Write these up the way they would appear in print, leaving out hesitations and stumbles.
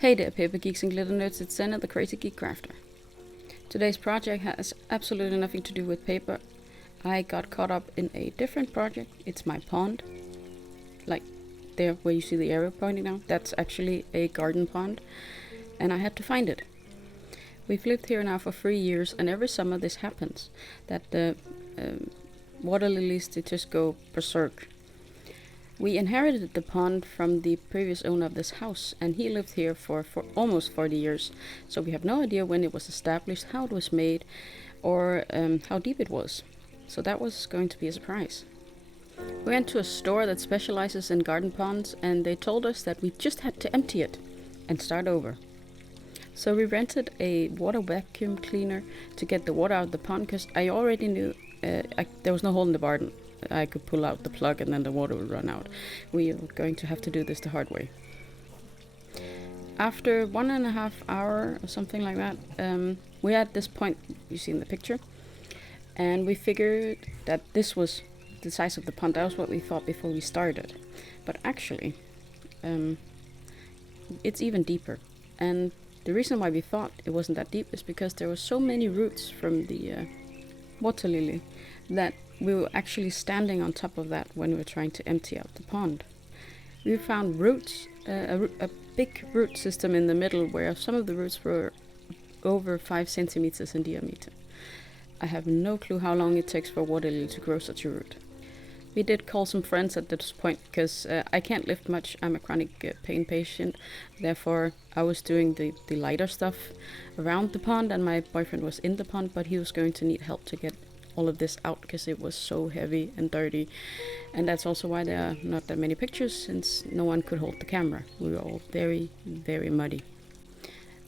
Hey there, paper geeks and glitter nerds, it's Senna, the crazy geek crafter. Today's project has absolutely nothing to do with paper. I got caught up in a different project. It's my pond. Like there where you see the arrow pointing out, that's actually a garden pond. And I had to find it. We've lived here now for 3 years, and every summer this happens. That the water lilies, they just go berserk. We inherited the pond from the previous owner of this house, and he lived here for almost 40 years. So we have no idea when it was established, how it was made, or how deep it was. So that was going to be a surprise. We went to a store that specializes in garden ponds, and they told us that we just had to empty it and start over. So we rented a water vacuum cleaner to get the water out of the pond, because I already knew there was no hole in the garden. I could pull out the plug and then the water would run out. We are going to have to do this the hard way. After 1.5 hours or something like that, we had this point you see in the picture, and we figured that this was the size of the pond. That was what we thought before we started. But actually, it's even deeper. And the reason why we thought it wasn't that deep is because there were so many roots from the water lily that we were actually standing on top of that when we were trying to empty out the pond. We found roots, a big root system in the middle where some of the roots were over 5 centimeters in diameter. I have no clue how long it takes for a water lily to grow such a root. We did call some friends at this point because I can't lift much. I'm a chronic pain patient. Therefore, I was doing the lighter stuff around the pond, and my boyfriend was in the pond, but he was going to need help to get all of this out because it was so heavy and dirty. And that's also why there are not that many pictures, since no one could hold the camera. We were all very, very muddy.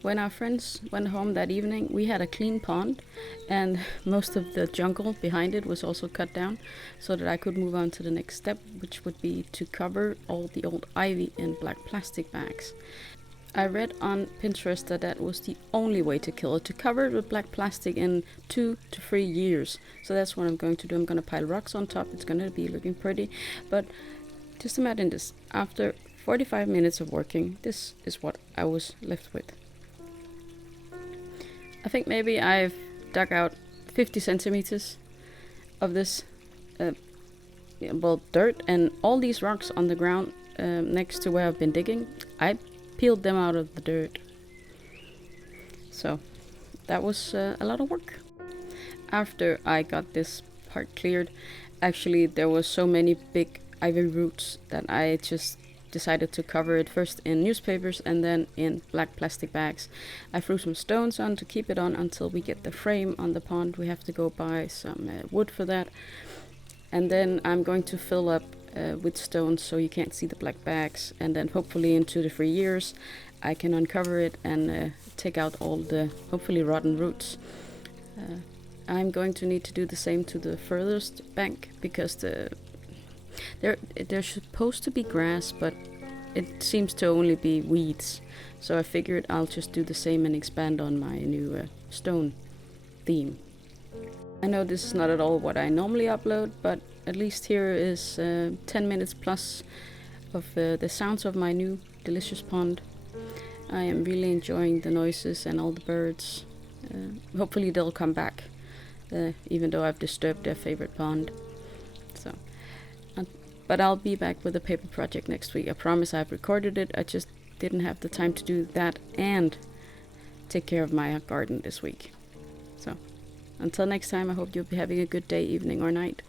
When our friends went home that evening, we had a clean pond, and most of the jungle behind it was also cut down so that I could move on to the next step, which would be to cover all the old ivy in black plastic bags. I read on Pinterest that was the only way to kill it, to cover it with black plastic in 2 to 3 years. So that's what I'm going to do. I'm going to pile rocks on top. It's going to be looking pretty. But just imagine this. After 45 minutes of working, this is what I was left with. I think maybe I've dug out 50 centimeters of this dirt, and all these rocks on the ground next to where I've been digging, I peeled them out of the dirt. So that was a lot of work. After I got this part cleared, actually there was so many big ivy roots that I just decided to cover it first in newspapers and then in black plastic bags. I threw some stones on to keep it on until we get the frame on the pond. We have to go buy some wood for that, and then I'm going to fill up with stones so you can't see the black bags, and then hopefully in 2 to 3 years I can uncover it and take out all the hopefully rotten roots. I'm going to need to do the same to the furthest bank because there's supposed to be grass, but it seems to only be weeds. So I figured I'll just do the same and expand on my new stone theme. I know this is not at all what I normally upload, but at least here is 10 minutes plus of the sounds of my new delicious pond. I am really enjoying the noises and all the birds. Hopefully they'll come back, even though I've disturbed their favorite pond. But I'll be back with a paper project next week. I promise. I've recorded it. I just didn't have the time to do that and take care of my garden this week. So until next time, I hope you'll be having a good day, evening, or night.